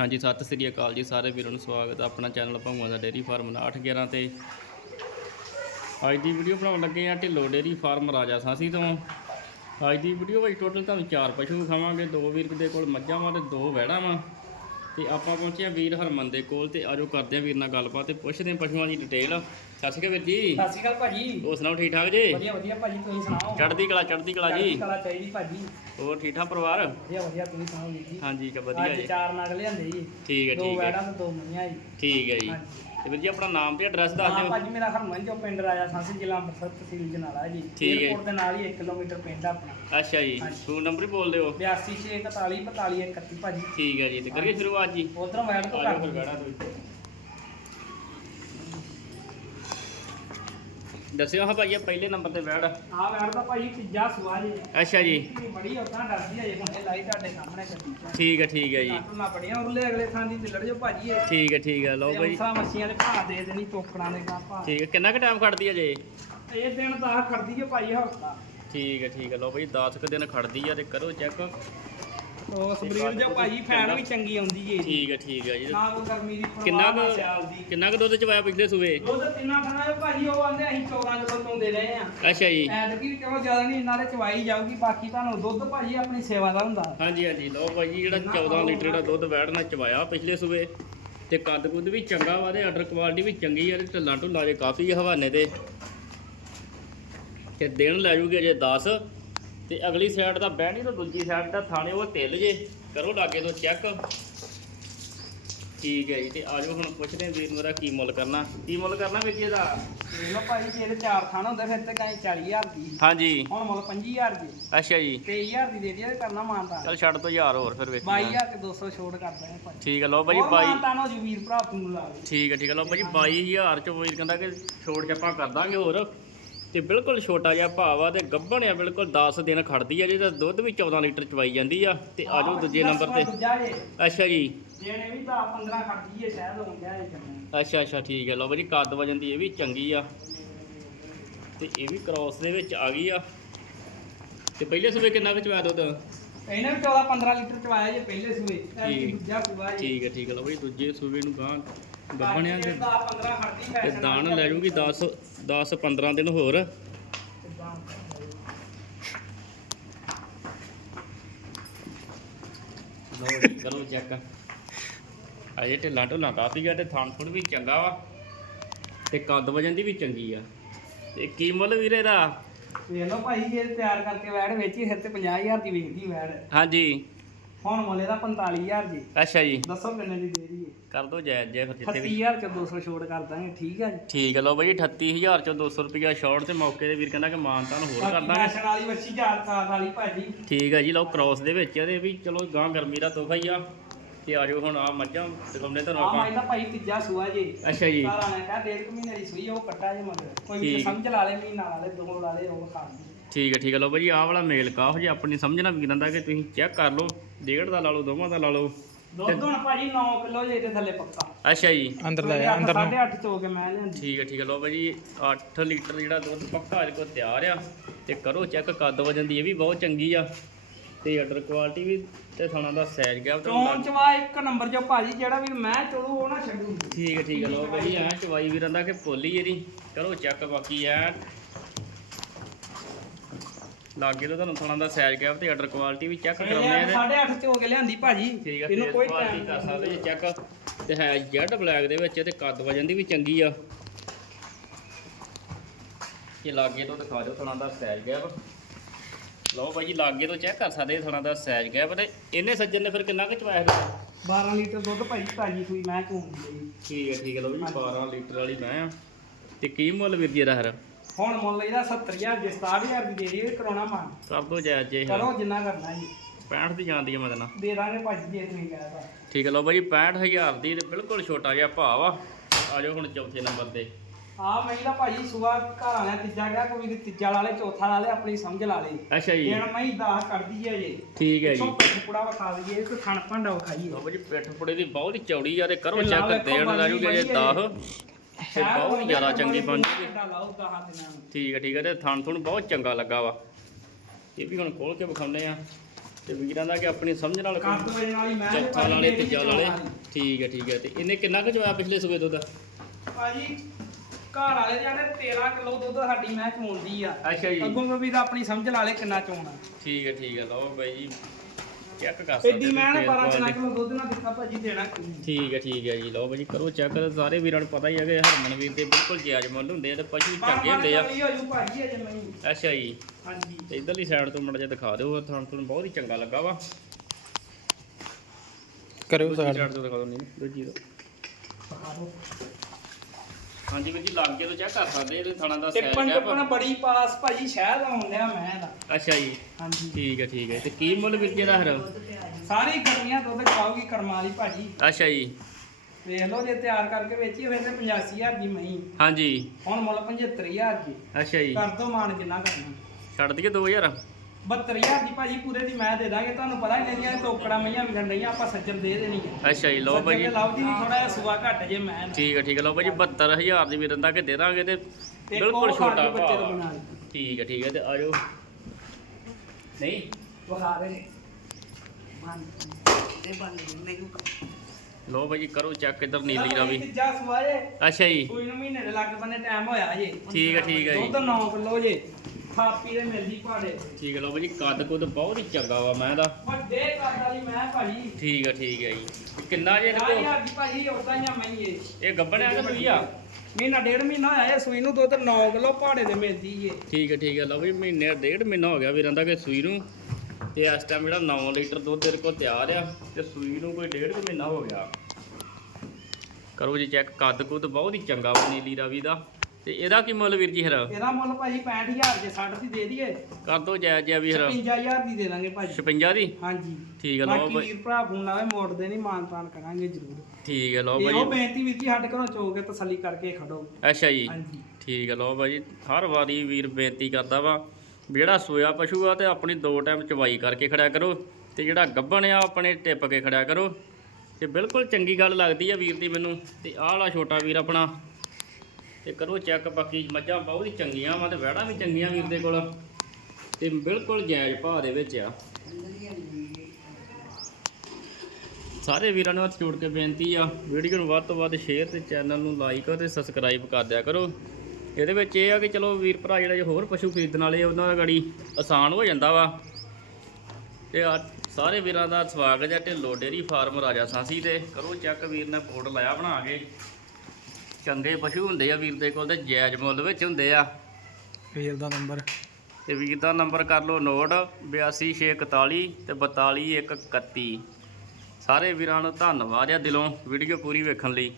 ਹਾਂਜੀ, ਸਤਿ ਸ੍ਰੀ ਅਕਾਲ ਜੀ ਸਾਰੇ ਵੀਰਾਂ ਨੂੰ ਸਵਾਗਤ ਹੈ ਆਪਣਾ ਚੈਨਲ ਭੰਗਵਾ ਦਾ ਡੇਰੀ ਫਾਰਮ 811 ਤੇ ਅੱਜ ਦੀ ਵੀਡੀਓ ਬਣਾਉਣ ਲੱਗੇ ਆ ਢਿੱਲੋ ਡੇਰੀ ਫਾਰਮ ਰਾਜਾ ਸਾਸੀ ਤੋਂ। ਅੱਜ ਦੀ ਵੀਡੀਓ ਵਿੱਚ ਟੋਟਲ ਤੁਹਾਨੂੰ ਚਾਰ ਪਸ਼ੂ ਵਿਖਾਵਾਂਗੇ ਦੋ ਵੀਰ ਦੇ ਕੋਲ ਮੱਝਾਂ ਵਾਂ ਤੇ ਦੋ ਵਹਿੜਾਂ ਵਾਂ। ਤੇ ਆਪਾਂ ਪਹੁੰਚੇ ਆ ਵੀਰ ਹਰਮਨ ਦੇ ਕੋਲ ਤੇ ਆਜੋ ਕਰਦੇ ਆ ਵੀਰ ਨਾਲ ਗੱਲਬਾਤ ਤੇ ਪੁੱਛਦੇ ਆ ਪਸ਼ੂਆਂ ਦੀ ਡਿਟੇਲ ਸਤਿ ਸ਼੍ਰੀ ਅਕਾਲ ਵੀਰ ਜੀ। ਸਤਿ ਸ਼੍ਰੀ ਅਕਾਲ ਭਾਜੀ। ਹੋਰ ਸੁਣਾਓ ਠੀਕ ਠਾਕ ਜੀ? ਵਧੀਆ ਵਧੀਆ ਭਾਜੀ ਤੁਸੀਂ ਸੁਣਾਓ? ਚੜ੍ਹਦੀ ਕਲਾ ਚੜ੍ਹਦੀ ਕਲਾ ਚੜ੍ਹਦੀ ਜੀ ਕਲਾ ਚਾਹੀਦੀ ਭਾਜੀ। ਹੋਰ ਠੀਕ ਠਾਕ ਪਰਿਵਾਰ? ਵਧੀਆ ਵਧੀਆ ਤੁਸੀਂ ਸੁਣਾਓ ਵੀਰ ਜੀ? ਹਾਂਜੀ ਕਾ ਵਧੀਆ ਅੱਜ ਜੀ। ਚਾਰ ਨਗ ਲਿਆਂਦੇ ਜੀ। ਠੀਕ ਹੈ ਦੋ ਠੀਕ ਹੈ। ਵੈੜਾਂ ਤੇ ਦੋ ਮੁੰਨੀਆਂ ਜੀ। ਠੀਕ ਹੈ ਜੀ। ਹਾਂਜੀ। ਤੇ ਵੀਰ ਜੀ ਆਪਣਾ ਨਾਮ ਤੇ ਐਡਰੈਸ ਦੱਸ ਹਾਂ ਦਿਓ। ਭਾਜੀ ਮੇਰਾ ਹਰਮਨ ਜੋ ਪਿੰਡ ਰਾਜਾ ਸਾਂਸੀ ਜ਼ਿਲ੍ਹਾ ਅੰਮ੍ਰਿਤਸਰ ਤਹਿਸੀਲ ਜਨਾਲਾ ਜੀ। ਠੀਕ ਹੈ। ਏਅਰਪੋਰਟ ਦੇ ਨਾਲ ਹੀ 1 ਕਿਲੋਮੀਟਰ ਪਿੰਡ ਆ ਆਪਣਾ। ਅੱਛਾ ਜੀ ਹਾਂਜੀ। ਫੋਨ ਨੰਬਰ ਹੀ? ਬੋਲ ਦਿਓ 8241 42 31 ਭਾਜੀ। ਠੀਕ ਹੈ ਜੀ ਤੇ ਕਰੀਏ ਸ਼ੁਰੂਆਤ ਜੀ। ਉਧਰੋਂ ਵੈੜ ਤੋਂ ਕਰ ਦਿਓ। ਗਾੜਾ ਤੁਸੀਂ ਦੱਸਿਓ ਹਾਂ ਭਾਈ ਇਹ ਪਹਿਲੇ ਨੰਬਰ ਤੇ ਬੈੜ ਆਹ ਵੈੜ ਦਾ ਭਾਜੀ ਤੀਜਾ ਸੁਆ ਜੀ। ਅੱਛਾ ਜੀ। ਬੜੀ ਉਤਾਂ ਡਰਦੀ ਹੈ ਜੇ ਹੁਣ ਲਾਈ ਤੁਹਾਡੇ ਸਾਹਮਣੇ ਕੱਢੀ ਠੀਕ ਹੈ ਠੀਕ ਹੈ ਜੀ। ਨਾ ਬੜੀਆਂ ਉਰਲੇ ਅਗਲੇ ਥਾਂ ਦੀ ਤੇ ਲੜ ਜੋ ਭਾਜੀ ਇਹ। ਠੀਕ ਹੈ ਠੀਕ ਹੈ ਲਓ ਭਾਈ। ਅੰਸਾ ਮੱਛੀਆਂ ਦੇ ਭਾਅ ਦੇ ਦੇਣੀ ਟੋਕਰਾਂ ਦੇ ਭਾਅ। ਠੀਕ ਹੈ ਕਿੰਨਾ ਕੁ ਟਾਈਮ ਖੜਦੀ ਹੈ ਜੇ? ਇਹ ਦਿਨ ਤਾਂ ਕਰਦੀ ਜੇ ਭਾਈ ਹਫਤਾ। ਠੀਕ ਹੈ ਠੀਕ ਹੈ ਲਓ ਭਾਈ 10 ਕੁ ਦਿਨ ਖੜਦੀ ਆ ਤੇ ਕਰੋ ਚੈੱਕ ਉਹ ਸਬਰੀਲ ਜੋ ਭਾਜੀ ਫੈਨ ਵੀ ਚੰਗੀ ਆਉਂਦੀ ਏ ਠੀਕ ਹੈ ਠੀਕ ਹੈ ਜੀ। ਨਾ ਕੋ ਗਰਮੀ ਦੀ ਪਰਵਾਹ ਕਿੰਨਾ ਨਾ ਕੁ ਸਿਆਲ ਦੀ। ਕਿੰਨਾ ਕੁ ਦੁੱਧ ਚਵਾਇਆ ਪਿਛਲੇ ਸੂਏ ਦੁੱਧ ਤਿੰਨਾਂ ਥਾਂ ਦੇ ਭਾਜੀ ਉਹ ਆਂਦੇ ਅਸੀਂ 14 ਕਿਲੋ ਤੋਂ ਦੇ ਰਹੇ ਆ। ਅੱਛਾ ਜੀ। ਐਤਕੀ ਚਲੋ ਜ਼ਿਆਦਾ ਨਹੀਂ ਨਾਲੇ ਚਵਾਈ ਜਾਊਗੀ ਬਾਕੀ ਤੁਹਾਨੂੰ ਦੁੱਧ ਭਾਜੀ ਆਪਣੀ ਸੇਵਾ ਦਾ ਹੁੰਦਾ। ਹਾਂਜੀ ਹਾਂਜੀ। ਲਓ ਭਾਈ ਜੀ ਜਿਹੜਾ 14 ਲੀਟਰ ਦਾ ਦੁੱਧ ਬੈਠਣਾ ਚਵਾਇਆ ਪਿਛਲੇ ਸੂਏ ਤੇ ਕੱਦ ਕੁੱਦ ਵੀ ਚੰਗਾ ਵਾ ਤੇ ਆਰਡਰ ਕੁਆਲਿਟੀ ਵੀ ਚੰਗੀ ਆ ਤੇ ਢੱਲਾਂ ਢੁੱਲਾਂ ਜੇ ਕਾਫੀ ਆ ਹਵਾਨੇ ਤੇ। ਤੇ ਦਿਨ ਲੈ ਜੂਗੇ ਅਜੇ 10 ਤੇ ਅਗਲੀ ਸਾਈਡ ਦਾ ਬਹਿਣੀ ਤੋਂ ਦੂਜੀ ਸਾਈਡ ਦਾ ਥਾਣੇ ਉਹ ਤਿਲ ਜੇ। ਕਰੋ ਲਾਗੇ ਤੋਂ ਚੈੱਕ ਠੀਕ ਹੈ ਜੀ ਤੇ ਆਜੋ ਹੁਣ ਪੁੱਛਦੇ ਹਾਂ ਵੀਰ ਮੇਰਾ ਕੀ ਮੁੱਲ ਕਰਨਾ। ਕੀ ਮੁੱਲ ਕਰਨਾ ਵੀਰ ਜੀ ਇਹਦਾ? ਲਓ ਭਾਜੀ ਜੇ ਇਹਦੇ ਚਾਰ ਥਾਂ ਹੁੰਦੇ ਫਿਰ ਤੇ ਕਹੀਂ 40000 ਦੀ। ਹਾਂਜੀ। ਹੁਣ ਮੁੱਲ 25000 ਦੀ। ਅੱਛਾ ਜੀ। 23000 ਦੀ ਦੇ ਤੇ ਕਰਨਾ ਮਾਨਤਾ ਚਲ ਛੱਡ ਦੋ ਯਾਰ ਹੋਰ ਫਿਰ ਵੇਖ 22000 ਤੇ 200 ਛੋੜ ਕਰ ਦਾਂਗੇ ਭਾਜੀ ਠੀਕ ਹੈ ਲਓ ਭਾਈ ਹੋਰ 22 ਮਾਨਤਾ ਨੂੰ ਜੀ ਵੀਰ ਭਰਾ ਨੂੰ ਲਾ ਠੀਕ ਹੈ ਠੀਕ ਹੈ ਲਓ ਭਾਜੀ 22000 ਚ ਵੀਰ ਕਹਿੰਦਾ ਕਿ ਛੋੜ ਆਪਾਂ ਕਰ ਦਾਂਗੇ ਹੋਰ। ਤੇ ਬਿਲਕੁਲ ਛੋਟਾ ਜਿਹਾ ਭਾਵ ਆ ਤੇ ਗੱਭਣ ਆ ਬਿਲਕੁਲ 10 ਦਿਨ ਖੜਦੀ ਆ ਜਿਹਦਾ ਦੁੱਧ ਵੀ 14 ਲੀਟਰ ਚਵਾਈ ਜਾਂਦੀ ਆ। ਤੇ ਆਜੋ ਦੂਜੇ ਨੰਬਰ ਤੇ। ਜੇ। ਅੱਛਾ ਜੀ। ਦੇਣੇ ਵੀ ਤਾਂ 15 ਖੜਦੀ ਏ ਸ਼ਾਇਦ ਹੋ ਗਿਆ ਇਹ ਜੰਮੇ। ਅੱਛਾ ਅੱਛਾ ਠੀਕ ਹੈ ਲਓ ਭਾਜੀ ਕੱਦ ਵਜਨ ਦੀ ਇਹ ਵੀ ਚੰਗੀ ਆ। ਤੇ ਇਹ ਵੀ ਕ੍ਰਾਸ ਦੇ ਵਿੱਚ ਆ ਗਈ ਆ। ਤੇ ਪਹਿਲੇ ਸਵੇ ਕਿੰਨਾ ਕੁ ਚਵਾਇਆ ਦੁੱਧ? ਇਹਨੇ ਵੀ 14 15 ਲੀਟਰ ਚਵਾਇਆ ਜੇ ਪਹਿਲੇ ਸੂਏ। ਤੇ ਠੀਕ। ਦੂਜਾ ਸੂਆ ਜੀ। ਠੀਕ ਹੈ ਠੀਕ ਹੈ ਲਓ ਭਾਜੀ ਦੂਜੇ ਸੂਵੇ ਨੂੰ ਗਾਂ ਗੱਭਣਿਆ ਤੇ 10 15 ਖੜਦੀ ਤੇ ਫੈਸ਼ਨ ਦਾਣ ਲੈ ਜੂਗੀ 10 10 15 ਦਿਨ ਹੋਰ। ਲਓ ਜੀ ਕਰੋ ਚੈੱਕ। ਅਜੇ ਢਿੱਲਾਂ ਢੁੱਲਾਂ ਕਾਫੀ ਆ ਤੇ ਥਣ ਥੁਣ ਵੀ ਚੰਗਾ ਵਾ ਤੇ ਕੱਦ ਵਜਨ ਦੀ ਵੀ ਚੰਗੀ ਆ। ਤੇ ਕੀ ਮੁੱਲ ਵੀਰੇ ਦਾ ਵੇਖ ਲਓ ਭਾਈ ਜੇ ਤਿਆਰ ਕਰਕੇ ਵੈੜ ਵੇਚੀ ਫਿਰ ਤੇ 50000 ਦੀ ਵੇਚਦੀ ਵੈੜ। ਹਾਂਜੀ। ਹੁਣ ਮੁੱਲੇ ਦਾ 45000 ਜੀ। ਅੱਛਾ ਜੀ। ਦੱਸੋ ਕਿੰਨੇ ਦੀ ਦੇ ਦਈਏ। ਕਰ ਦੋ ਜਾਇਜ਼ ਜੇ ਫਿਰ ਜਿੱਤੇ ਵੀ 30000 ਚ 200 ਛੋੜ ਕਰ ਦਾਂਗੇ ਠੀਕ ਆ ਜੀ। ਠੀਕ ਲਓ ਬਾਈ 38000 ਚੋਂ 200 ਰੁਪਿਆ ਸ਼ਾਰਟ ਤੇ ਮੌਕੇ ਦੇ ਵੀਰ ਕਹਿੰਦਾ ਕਿ ਮਾਨ ਤਾਂ ਹੋਰ ਕਰ ਦਾਂਗੇ। ਫੈਸ਼ਨ ਵਾਲੀ ਵੱਛੀ ਜਾਲ ਕਾਸ ਵਾਲੀ ਭਾਜੀ। ਠੀਕ ਹੈ ਜੀ ਲਓ ਕ੍ਰਾਸ ਦੇ ਵਿੱਚ ਇਹਦੇ ਵੀ ਚਲੋ ਗਾਂ ਗਰਮੀ ਦਾ ਤੋਹਫਾ ਹੀ ਆ। ਤੇ ਆਜੋ ਹੁਣ ਆ ਮੱਝਾਂ ਦਿਖਾਉਂਦੇ ਤੁਹਾਨੂੰ ਆ ਆਪਾਂ। ਦਾ ਭਾਈ ਤੀਜਾ ਸੂਆ ਜੀ। ਅੱਛਾ ਜੀ। ਸਾਰਾ ਨੇ ਕਹਾ ਡੇਢ ਕੁ ਮਹੀਨੇ ਦੀ ਸੂਈ ਆ, ਉਹ ਕੱਟਾ ਜੇ ਮਗਰ। ਕੋਈ ਵੀ ਠੀਕ। ਸਮਝ ਲਾ ਲੇ ਮਹੀਨਾ ਲਾ ਲੇ ਦੋ ਲਾ ਲੇ ਉਹ ਖਾ ਲਈ। ਠੀਕ ਹੈ ਠੀਕ ਹੈ। ਲਓ ਬਾਈ ਆਹ ਵਾਲਾ ਮੇਲ ਕਾਫ ਜੇ ਆਪਣੀ ਸਮਝਣਾ ਵੀ ਦਾ ਕਿ ਤੁਸੀਂ ਚੈੱਕ ਕਰ ਲਓ। ਡੇਢ ਦਾ ਲਾ ਲਓ ਦੋਵਾਂ ਦਾ ਲਾ ਲਓ। ਦੁੱਧ ਹੁਣ ਭਾਜੀ 9 ਕਿਲੋ ਜੇ ਇਹਦੇ ਥੱਲੇ ਪੱਕਾ। ਅੱਛਾ ਜੀ। ਅੰਦਰ ਲੈ ਅੰਦਰ 8.5 ਚੋ ਕੇ ਮੈਂ ਲਿਆਂਦੀ। ਠੀਕ ਹੈ ਠੀਕ ਹੈ। ਲਓ ਬਾਈ 8 ਲੀਟਰ ਜਿਹੜਾ ਦੁੱਧ ਪੱਕਾ ਇਹਦੇ ਕੋਲ ਤਿਆਰ ਆ। ਤੇ ਕਰੋ ਚੈੱਕ ਕੱਦ ਵਜਨ ਦੀ ਇਹ ਵੀ ਬਹੁਤ ਚੰਗੀ ਆ। ਤੇ ਆਰਡਰ ਕੁਆਲਿਟੀ ਵੀ ਤੇ ਥਾਣਾ ਦਾ ਸਾਈਜ਼ ਗਿਆ ਚੋਣ ਚਵਾ ਇੱਕ ਨੰਬਰ ਜੋ ਭਾਜੀ ਜਿਹੜਾ ਵੀ ਮੈਂ ਚੋੜੂ ਉਹ ਨਾ ਛੱਡੂ। ਠੀਕ ਹੈ ਠੀਕ ਹੈ ਲਓ ਭਾਈ ਐ ਚਵਾਈ ਵੀ ਰਹਿੰਦਾ ਕਿ ਹੀ ਇਹਦੀ। ਕਰੋ ਚੈੱਕ ਬਾਕੀ ਐ। ਲਾਗੇ ਤੋਂ ਤੁਹਾਨੂੰ ਥੋੜਾ ਦਾ ਸਾਈਜ਼ ਗਿਆ ਤੇ ਆਰਡਰ ਕੁਆਲਿਟੀ ਵੀ ਚੈੱਕ ਕਰਾਉਂਦੇ ਆ ਇਹਦੇ 8.5 ਚੋ ਕੇ ਲਿਆਂਦੀ ਭਾਜੀ। ਠੀਕ ਹੈ ਇਹਨੂੰ ਕੋਈ ਟਾਈਮ ਕਰ ਸਕਦੇ ਜੀ ਚੈੱਕ। ਤੇ ਹੈ ਜੈਡ ਬਲੈਕ ਦੇ ਵਿੱਚ ਤੇ ਕੱਦ ਵਜਨ ਦੀ ਵੀ ਚੰਗੀ ਆ। ਇਹ ਲਾਗੇ ਤੋਂ ਦਿਖਾ ਦਿਓ ਥੋੜਾ ਦਾ ਸਾਈਜ਼ ਗਿਆ ਲਓ ਭਾਈ ਜੀ ਲਾਗੇ ਤੋਂ ਚੈੱਕ ਕਰ ਸਕਦੇ ਥੋੜਾ ਦਾ ਸਾਈਜ਼ ਗਿਆ ਤੇ। ਇਹਨੇ ਸੱਜਣ ਨੇ ਫਿਰ ਕਿੰਨਾ ਕੁ ਚਵਾਇਆ ਫਿਰ? 12 ਲੀਟਰ ਦੁੱਧ ਭਾਜੀ ਤਾਜੀ ਸੂਈ ਮੈਂ ਚੋਂਦੀ ਜੀ ਠੀਕ ਹੈ ਠੀਕ ਹੈ ਲਓ ਜੀ 12 ਲੀਟਰ ਵਾਲੀ ਮੈਂ ਆ। ਤੇ ਕੀ ਮੁੱਲ ਵੀਰ ਜੀ ਇਹਦਾ ਹਰ ਹੁਣ ਮੁੱਲ ਇਹਦਾ 70000 ਜੇ 67000 ਦੀ ਦੇ ਹੈ ਕਰਾਉਣਾ ਮਾਨ। ਕਰ ਦੋ ਜਾਇਜ਼ ਜੇ ਕਰੋ ਜਿੰਨਾ ਕਰਨਾ ਜੀ। 65 ਦੀ ਜਾਂਦੀ ਹੈ ਮਦਨਾ ਦੇ ਦਾਂਗੇ ਭਾਜੀ ਜੇ ਤੁਸੀਂ ਕਹਿਤਾ ਠੀਕ ਹੈ ਲਓ ਬਾਈ 65000 ਦੀ ਤੇ ਬਿਲਕੁਲ ਛੋਟਾ ਜਿਹਾ ਭਾਅ ਆ ਆ ਜਾਓ ਹੁਣ ਚੌਥੇ ਨੰਬਰ ਤੇ। ਆ ਮੈਂ ਦਾ ਭਾਜੀ ਸੁਬਾ ਘਰ ਵਾਲਿਆਂ ਤੀਜਾ ਗਿਆ ਕੋਈ ਵੀ ਤੀਜਾ ਲਾ ਲੇ ਚੌਥਾ ਲਾ ਲੇ ਆਪਣੀ ਸਮਝ ਲਾ ਲੇ। ਅੱਛਾ ਜੀ। ਦੇਣ ਮੈਂ 10 ਕਰਦੀ ਹੈ ਜੀ ਠੀਕ ਹੈ ਜੀ। ਸੋ ਪੁੜਾ ਵਿਖਾ ਦਈਏ ਤੇ ਖਾਣ ਭਾਂਡਾ ਵਿਖਾਈਏ ਲਓ ਬਾਈ ਪਿੱਠ ਪੁੜੇ ਦੀ ਬਹੁਤ ਹੀ ਚੌੜੀ ਆ ਤੇ ਕਰੋ ਲਾ ਚੈੱਕ ਦੇਣ ਲੈ ਜੂਗੇ ਜੇ ਬਣੀ 10 ਤੇ ਬਹੁਤ ਜ਼ਿਆਦਾ ਚੰਗੀ ਬਣ ਜੂਗੀ ਦਿਨਾਂ ਠੀਕ ਹੈ ਠੀਕ ਹੈ ਤੇ ਥਣ ਥੁਣ ਬਹੁਤ ਚੰਗਾ ਲੱਗਾ ਵਾ। ਇਹ ਵੀ ਹੁਣ ਖੋਲ ਕੇ ਵਿਖਾਉਂਦੇ ਆ ਤੇ ਵੀਰਾਂ ਦਾ ਕਿ ਆਪਣੀ ਸਮਝ ਨਾਲ ਤੇ ਚੌਥਾ ਵਾਲੇ ਡੇਅਰੀ ਤੀਜਾ ਵਾਲੇ ਵਾਲੀ। ਠੀਕ ਹੈ ਠੀਕ ਹੈ ਤੇ ਇਹਨੇ ਕਿੰਨਾ ਕੁ ਚੋਇਆ ਪਿਛਲੇ ਸੂਏ ਦੁੱਧ ਭਾਜੀ ਘਰ ਵਾਲੇ ਜਾਨੇ 13 ਕਿਲੋ ਦੁੱਧ ਸਾਡੀ ਮੈਂ ਚੋਂਦੀ ਆ। ਅੱਛਾ ਜੀ। ਅੱਗੋਂ ਵੀ ਤਾਂ ਆਪਣੀ ਸਮਝ ਲਾ ਲੈ ਕਿੰਨਾ ਚੋਣਾ। ਠੀਕ ਹੈ ਠੀਕ ਹੈ ਲਓ ਬਾਈ ਜੀ ਚੈੱਕ ਕਰ ਐਡੀ ਤੁਸੀਂ ਮੈਂ ਨਾ ਫੇਰ 12 quality। ਕਿਲੋ ਦੁੱਧ ਨਾ ਦਿੱਤਾ ਭਾਜੀ ਦੇਣਾ ਠੀਕ ਹੈ ਠੀਕ ਹੈ ਜੀ ਲਓ ਬਾਈ ਜੀ ਕਰੋ ਚੈੱਕ ਸਾਰੇ ਵੀਰਾਂ ਨੂੰ ਪਤਾ ਹੀ ਹੈ ਕਿ ਹਰਮਨ ਵੀਰ ਦੇ ਬਿਲਕੁਲ ਜਾਇਜ਼ ਮੁੱਲ ਹੁੰਦੇ ਆ ਤੇ ਪਸ਼ੂ ਚੰਗੇ ਹੁੰਦੇ ਆ। ਭਾਜੀ ਅਜੇ ਮੈਂ ਅੱਛਾ ਜੀ। ਹਾਂਜੀ। ਤੇ ਇਧਰਲੀ ਸਾਈਡ ਤੋਂ ਮੜ ਜਾ ਦਿਖਾ ਦਿਓ ਤੁਹਾਨੂੰ ਤੁਹਾਨੂੰ ਬਹੁਤ ਹੀ ਚੰਗਾ ਲੱਗਾ ਵਾ। ਕਰਿਓ ਸਾਈਡ ਤੋਂ ਦਿਖਾ ਦਿਓ ਨਹੀਂ ਦੂਜੀ ਤੋਂ। ਹਾਂਜੀ ਵੀਰ ਜੀ ਲੱਗ ਕੇ ਤੋਂ ਚੈੱਕ ਕਰ ਸਕਦੇ ਇਹਦੇ ਥਾਣਾ ਦਾ ਸਾਈਜ਼ ਟਿੱਪਣ ਟਿੱਪਣ ਬੜੀ ਪਾਸ ਭਾਜੀ ਸ਼ਹਿਦ ਆਉਣ ਲਿਆ ਮੈਂ ਦਾ ਅੱਛਾ ਜੀ। ਹਾਂਜੀ। ਠੀਕ ਹੈ ਠੀਕ ਹੈ ਤੇ ਕੀ ਮੁੱਲ ਵੀਰ ਜੀ ਦਾ ਹਰ ਸਾਰੀ ਗਰਮੀਆਂ ਦੁੱਧ ਖਾਓਗੀ ਕਰਮਾਂ ਵਾਲੀ ਭਾਜੀ। ਅੱਛਾ ਜੀ। ਵੇਖ ਲਓ ਜੇ ਤਿਆਰ ਕਰਕੇ ਵੇਚੀ ਫਿਰ ਤੇ 85000 ਦੀ ਮਹੀਂ। ਹਾਂਜੀ। ਹੁਣ ਮੁੱਲ 75000 ਦੀ। ਅੱਛਾ ਜੀ। ਕਰ ਦੋ ਮਾਨ ਕਿੰਨਾ ਕਰਨਾ। ਛੱਡ ਦਈਏ 2000 72000 ਦੀ ਭਾਜੀ ਪੂਰੇ ਦੀ ਮੈਂ ਦੇ ਦਾਂਗੇ ਤੁਹਾਨੂੰ ਪਤਾ ਹੀ ਨਹੀਂ ਇਹ ਤੋਕੜਾ ਮਈਆਂ ਮਿਲਣ ਰਹੀਆਂ ਆਪਾਂ ਸੱਜਣ ਦੇ ਦੇਣੀ ਹੈ ਅੱਛਾ ਜੀ ਲਓ ਭਾਈ ਜੀ ਲਾਉਦੀ ਨਹੀਂ ਥੋੜਾ ਜਿਹਾ ਸੁਆ ਘੱਟ ਜੇ ਮੈਂ। ਠੀਕ ਹੈ ਠੀਕ ਹੈ ਲਓ ਭਾਈ ਜੀ 72000 ਦੀ ਵੀਰਾਂ ਦਾ ਕਿ ਦੇ ਦਾਂਗੇ ਤੇ ਬਿਲਕੁਲ ਛੋਟਾ ਦਾ ਭਾਅ। ਠੀਕ ਹੈ ਠੀਕ ਹੈ ਤੇ ਆਜੋ। ਨਹੀਂ ਵਿਖਾ ਦੇ ਲਓ ਭਾਈ ਜੀ ਕਰੋ। ਚੈੱਕ ਇਧਰ ਨੀਲੀ ਰਾਵੀ ਤੀਜਾ ਸੁਆਏ ਅੱਛਾ ਜੀ। ਕੋਈ ਨੂੰ ਮਹੀਨੇ ਦੇ ਲੱਗ ਬੰਨੇ ਟਾਈਮ ਹੋਇਆ ਜੇ। ਠੀਕ ਹੈ, ਠੀਕ ਹੈ ਜੀ। ਦੁੱਧ 9 ਕਿਲੋ ਜੇ। ਥਾਪੀ ਦੇ ਮਿਲਦੀ ਭਾੜੇ ਠੀਕ ਹੈ ਲਓ ਭਾਈ ਜੀ ਕੱਦ ਕੁੱਦ ਬਹੁਤ ਹੀ ਚੰਗਾ ਵਾ ਮੈਂ ਦਾ ਵੱਡੇ ਕੱਦ ਵਾਲੀ ਮੈਂ ਭਾਜੀ ਠੀਕ ਹੈ ਠੀਕ ਹੈ ਜੀ। ਤੇ ਕਿੰਨਾ ਜੇ ਇਹਦੇ ਕੋਲ? 4000 ਦੀ ਭਾਜੀ ਉਦਾਂ ਹੀ ਆ ਮੈਂ ਇਹ। ਇਹ ਗੱਬਣ ਆ ਕਿ ਸੂਈ ਆ? ਮਹੀਨਾ ਡੇਢ ਮਹੀਨਾ ਹੋਇਆ ਇਹ ਸੂਈ ਨੂੰ ਦੁੱਧ 9 ਕਿਲੋ ਭਾੜੇ ਦੇ ਮਿਲਦੀ ਏ ਠੀਕ ਹੈ ਠੀਕ ਹੈ ਲਓ ਭਾਈ ਮਹੀਨੇ ਡੇਢ ਮਹੀਨਾ ਹੋ ਗਿਆ ਵੀਰਾਂ ਦਾ ਕਿ ਸੂਈ ਨੂੰ। ਤੇ ਇਸ ਟਾਈਮ ਜਿਹੜਾ 9 ਲੀਟਰ ਦੁੱਧ ਤੇਰੇ ਕੋਲ ਤਿਆਰ ਆ ਤੇ ਸੂਈ ਨੂੰ ਕੋਈ ਡੇਢ ਕੁ ਮਹੀਨਾ ਹੋ ਗਿਆ। ਕਰੋ ਜੀ ਚੈੱਕ ਕੱਦ ਕੁੱਦ ਬਹੁਤ ਹੀ ਚੰਗਾ ਵਾ ਨੀਲੀ ਰਾਵੀ ਦਾ। ਤੇ ਇਹਦਾ ਕੀ ਮੁੱਲ ਵੀਰ ਜੀ ਹਰ ਇਹਦਾ ਮੁੱਲ ਭਾਜੀ 65000 ਜੇ 60 ਦੀ ਦੇ ਦਈਏ। ਕਰ ਦੋ ਜਾਇਜ਼ ਜਿਹਾ ਵੀ ਹਰ 55000 ਦੀ ਦੇ ਦਾਂਗੇ ਭਾਜੀ। 56 ਦੀ? ਹਾਂਜੀ। ਠੀਕ ਹੈ ਲਓ ਬਾਕੀ ਭਾਈ। ਵੀਰ ਭਰਾ ਫੋਨ ਲਾਵੇ ਮੋੜਦੇ ਨਹੀਂ ਮਾਨ ਤਾਨ ਕਰਾਂਗੇ ਜ਼ਰੂਰ। ਠੀਕ ਹੈ ਲਓ ਇਹੋ ਭਾਈ। ਬੇਨਤੀ ਵੀਰ ਜੀ ਸਾਡੇ ਘਰੋਂ ਚੋ ਕੇ ਤਸੱਲੀ ਕਰਕੇ ਖੜੋ। ਅੱਛਾ ਜੀ। ਹਾਂਜੀ। ਠੀਕ ਹੈ ਲਓ ਭਾਈ ਹਰ ਵਾਰੀ ਵੀਰ ਬੇਨਤੀ ਕਰਦਾ ਵਾ ਜਿਹੜਾ ਸੋਇਆ ਪਸ਼ੂ ਆ ਤੇ ਆਪਣੀ ਦੋ ਟਾਈਮ ਚਵਾਈ ਕਰਕੇ ਖੜਿਆ ਕਰੋ ਤੇ ਜਿਹੜਾ ਗੱਭਣ ਆ ਆਪਣੇ ਟਿੱਪ ਕੇ ਖੜਿਆ ਕਰੋ। ਤੇ ਬਿਲਕੁਲ ਚੰਗੀ ਗੱਲ ਲੱਗਦੀ ਆ ਵੀਰ ਦੀ ਮੈਨੂੰ ਤੇ ਆਹ ਵਾਲਾ ਛੋਟਾ ਵੀਰ ਆਪਣਾ ਤੇ ਕਰੋ ਚੈੱਕ ਬਾਕੀ ਮੱਝਾਂ ਬਹੁਤ ਹੀ ਚੰਗੀਆਂ ਵਾ ਤੇ ਵਹਿੜਾਂ ਵੀ ਚੰਗੀਆਂ ਵੀਰ ਦੇ ਕੋਲ। ਤੇ ਬਿਲਕੁਲ ਜਾਇਜ਼ ਭਾਅ ਦੇ ਵਿੱਚ ਆ। ਸਾਰੇ ਵੀਰਾਂ ਨੂੰ ਹੱਥ ਜੋੜ ਕੇ ਬੇਨਤੀ ਆ ਵੀਡੀਓ ਨੂੰ ਵੱਧ ਤੋਂ ਵੱਧ ਸ਼ੇਅਰ ਤੇ ਚੈਨਲ ਨੂੰ ਲਾਈਕ ਤੇ ਸਬਸਕ੍ਰਾਈਬ ਕਰ ਦਿਆ ਕਰੋ। ਇਹਦੇ ਵਿੱਚ ਇਹ ਆ ਕਿ ਚਲੋ ਵੀਰ ਭਰਾ ਜਿਹੜਾ ਹੋਰ ਪਸ਼ੂ ਖਰੀਦਣ ਵਾਲੇ ਆ, ਉਹਨਾਂ ਦਾ ਗਾੜੀ ਆਸਾਨ ਹੋ ਜਾਂਦਾ ਵਾ। ਤੇ ਆ ਸਾਰੇ ਵੀਰਾਂ ਦਾ ਸਵਾਗਤ ਹੈ ਢਿੱਲੋ ਡੇਰੀ ਫਾਰਮ ਰਾਜਾ ਸਾਂਸੀ ਤੇ। ਕਰੋ ਚੱਕ ਵੀਰ ਨੇ ਬੋਰਡ ਲਾਇਆ ਬਣਾ ਕੇ। ਚੰਗੇ ਪਸ਼ੂ ਹੁੰਦੇ ਆ ਵੀਰ ਦੇ ਕੋਲ ਤੇ ਜਾਇਜ਼ ਮੁੱਲ ਵਿੱਚ ਹੁੰਦੇ ਆ। ਵੀਰ ਦਾ ਨੰਬਰ। ਤੇ ਵੀਰ ਦਾ ਨੰਬਰ ਕਰ ਲਓ ਨੋਟ 82641 ਤੇ 42131 ਸਾਰੇ ਵੀਰਾਂ ਨੂੰ ਧੰਨਵਾਦ ਆ ਦਿਲੋਂ ਵੀਡੀਓ ਪੂਰੀ ਵੇਖਣ ਲਈ।